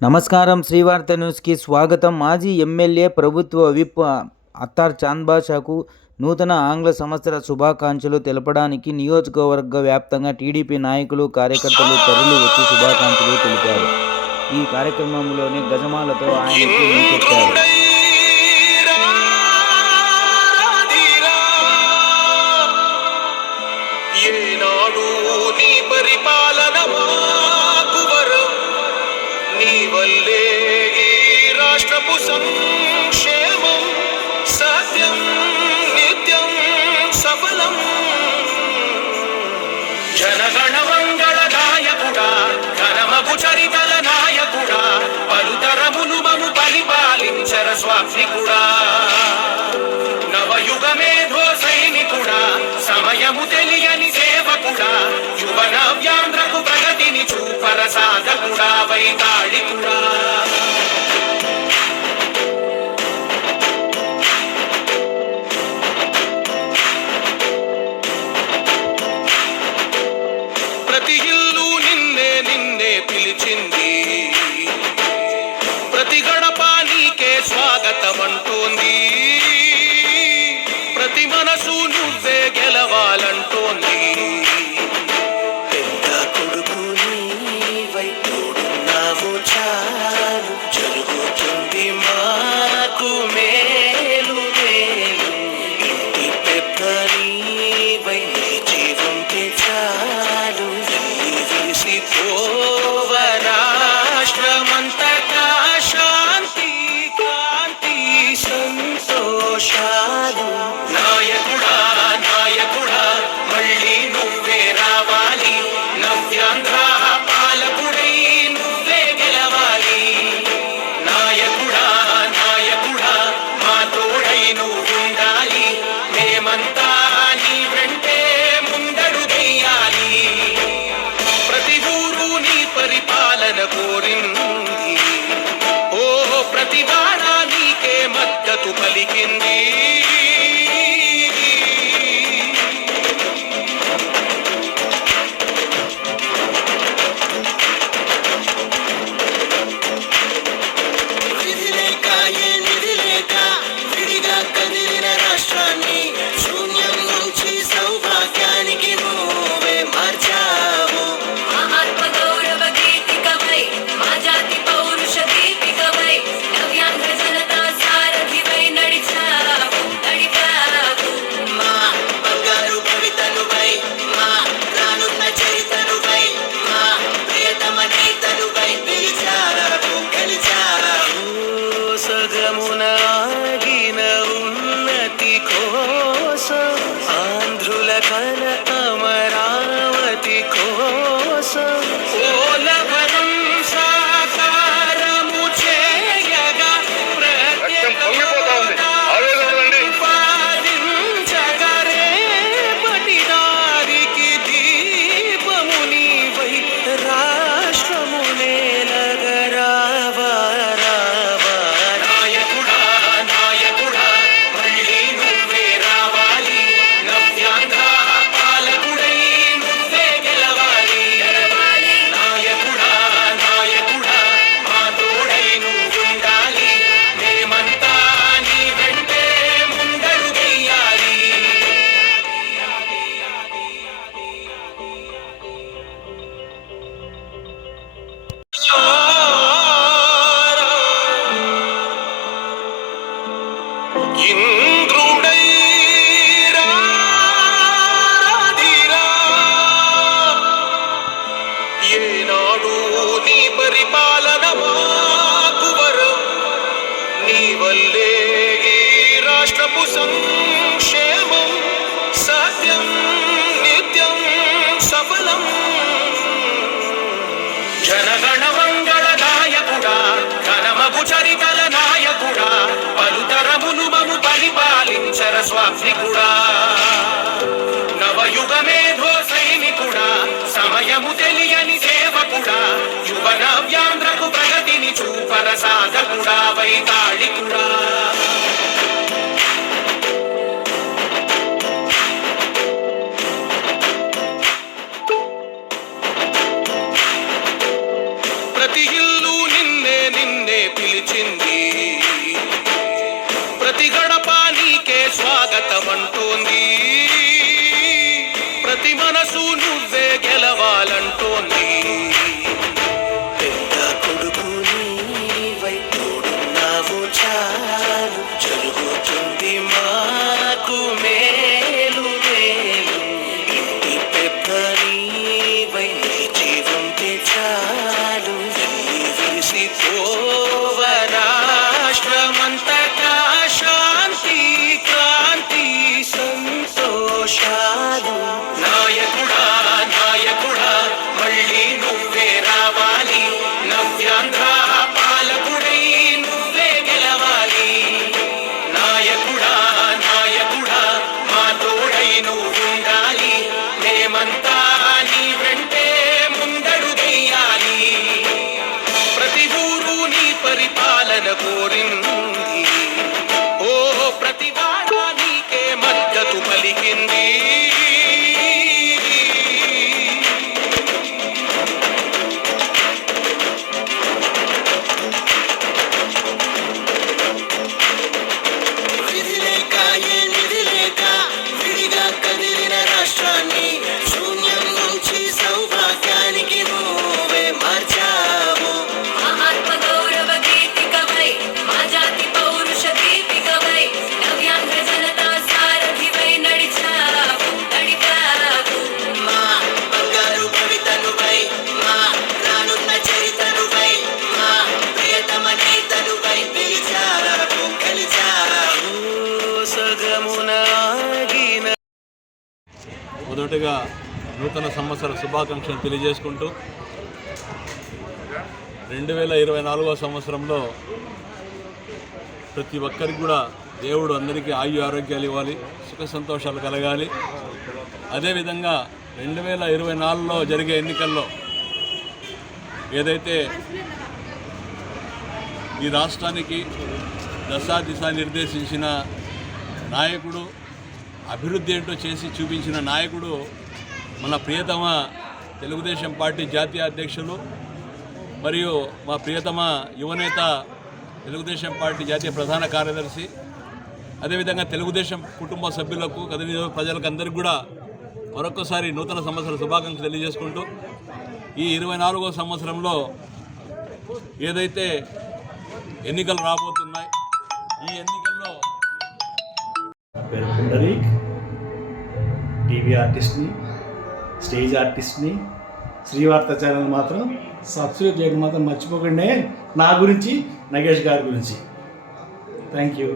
నమస్కారం. శ్రీవార్త న్యూస్కి స్వాగతం. మాజీ ఎమ్మెల్యే, ప్రభుత్వ విప్ అత్తార్ చాంద్ బాషాకు నూతన ఆంగ్ల సంవత్సర శుభాకాంక్షలు తెలపడానికి నియోజకవర్గ వ్యాప్తంగా టీడీపీ నాయకులు, కార్యకర్తలు తరలి వచ్చి శుభాకాంక్షలు తెలిపారు. ఈ కార్యక్రమంలోనే గజమాలతో ఆయనకు ముంచెత్తారు. సంక్షేమం సత్యం నిత్యం సఫలం జనగణ మంగళ నాయకుడా, ఘనమగు చరితల నాయకుడా, పలుతరములు మము పరిపాలించర స్వామికుడా, నవయుగ మేధో సైనికుడా, సమయము తెలియని సేవకుడా, యువ నవ్యాంధ్రకు ప్రగతిని చూపర సాధకుడా, వైతాళికుడా. ప్రతి ఇల్లు నిన్నే నిన్నే పిలిచింది, ప్రతి గడప నీకే స్వాగతమంటోంది, ప్రతి మనసు నువ్వే గెలవాలంటోంది. పెద్ద కొడుకు నీవై తోడున్నావు చాలు, జరుగుతుంది మాకు మేలు మేలు. ఇంటి పెద్ద నీవై నీ జీవంతే చాలు, రాష్ట్రమంతటా శాంతి కాంతి సంతోషాలు. నాయకుడా నాయకుడా, మళ్ళీ నువ్వే రావాలి, నవ్యాంధ్ర పాలకుడై నువ్వే గెలవాలి. నాయకుడా నాయకుడా, మా తోడై నువ్వుండాలి, మేమంతా నీ వెంటే ముందడుగెయ్యాలి. ప్రతి ఊరు నీ పరిపాలన కోరింది, ఓ ప్రతి వాడ నీకే మద్దతు పలికింది. విధి లేక ఏ నిధి లేక విడిగా కదిలిన రాష్ట్రాన్ని శూన్యం నుంచి సౌభాగ్యానికి నువ్వే మార్చావు. ఆత్మగౌరవ గీతికవై, మా జాతి పౌరుష దీపికవై, నవ్యాంధ్ర జనతా సారథివై నడిచావు నడిపావు. మా బంగారు భవితనువై, మా రానున్న చరితనువై, మా ప్రియతమ నేతనువై పిలిచావు గెలిచావు. సగమున ఆగిన ఉన్నతి కోసం, ఆంధ్రుల కల అమరావతి కోసం, పోలవరం సాకారము చేయగా ప్రత్యేక పాలించగరేపటి దారికి దీపము నీవై, రాష్ట్రము నేలగరావా రావా. నాయకుడా నాయకుడా, మళ్ళీ నువ్వే రావాలి, నవ్యాంధ్ర పాలకుడై నువ్వే గెలవాలి. నాయకుడా నాయకుడా, మా తోడై నువ్వుండాలి, మేమంతా నీ వెంటే ముందడుగెయ్యాలి. ఇంద్రుడై రాధిరా, ఏనాడు నీ పరిపాలన మాకు వరం, నీ వల్లే ఈ రాష్ట్రపు సంక్షేమం సత్యం నిత్యం సఫలం. జనగణ మంగళ నాయకుడా, ఘనమగు చరితల నాయకుడా, పలుతరములు మము పరిపాలించర స్వామికుడా, నవయుగ మేధో సైనికుడా, సమయము తెలియని సేవకుడా, యువ నవ్యాంధ్రకు ప్రగతిని చూపర సాధకుడా, వైతాళికుడా. ప్రతి ఇల్లు నిన్నే పరిపాలన కోరింది. ఓ ప్రతివాడ నీకే మద్దతు పలికింది. విధి లేక ఏ నిధి లేక విడిగా కదిలిన రాష్ట్రాన్ని శూన్యం నుంచి సౌభాగ్యానికి నువ్వే మార్చావు. మా ఆత్మగౌరవ గీతికవై మా జాతి పౌరుష దీపికవై నవ్యాంధ్ర జనతా సారథివై నడిచావు నడిపావు. మా బంగారు కవితనువై మా రానున్న చరితనువై మా ప్రియతమ నేతనువై పిలిచావు కలిచావు సగమున ఆగిన. మొదటగా నూతన సంవత్సర శుభాకాంక్షలు తెలియజేసుకుంటూ 2024వ సంవత్సరంలో ప్రతి ఒక్కరికి కూడా దేవుడు అందరికీ ఆయు ఆరోగ్యాలు ఇవ్వాలి, సుఖ సంతోషాలు కలగాలి. అదేవిధంగా 2024లో జరిగే ఎన్నికల్లో ఏదైతే ఈ రాష్ట్రానికి దిశా నిర్దేశించిన నాయకుడు, అభివృద్ధి ఏంటో చేసి చూపించిన నాయకుడు మన ప్రియతమ తెలుగుదేశం పార్టీ జాతీయ అధ్యక్షులు మరియు మా ప్రియతమ యువనేత తెలుగుదేశం పార్టీ జాతీయ ప్రధాన కార్యదర్శి, అదేవిధంగా తెలుగుదేశం కుటుంబ సభ్యులకు కదిలి ప్రజలకు అందరికీ కూడా మరొకసారి నూతన సంవత్సర శుభాకాంక్షలు తెలియజేసుకుంటూ ఈ 24వ సంవత్సరంలో ఏదైతే ఎన్నికలు రాబోతున్నాయి, ఈ ఎన్నికల్లో పేరు పుండరీక్, టీవీ ఆర్టిస్ట్ని, స్టేజ్ ఆర్టిస్ట్ని. శ్రీవార్త ఛానల్ మాత్రం సబ్స్క్రైబ్ చేయడం మాత్రం మర్చిపోకండి. నా గురించి, నగేష్ గారి గురించి. Thank you.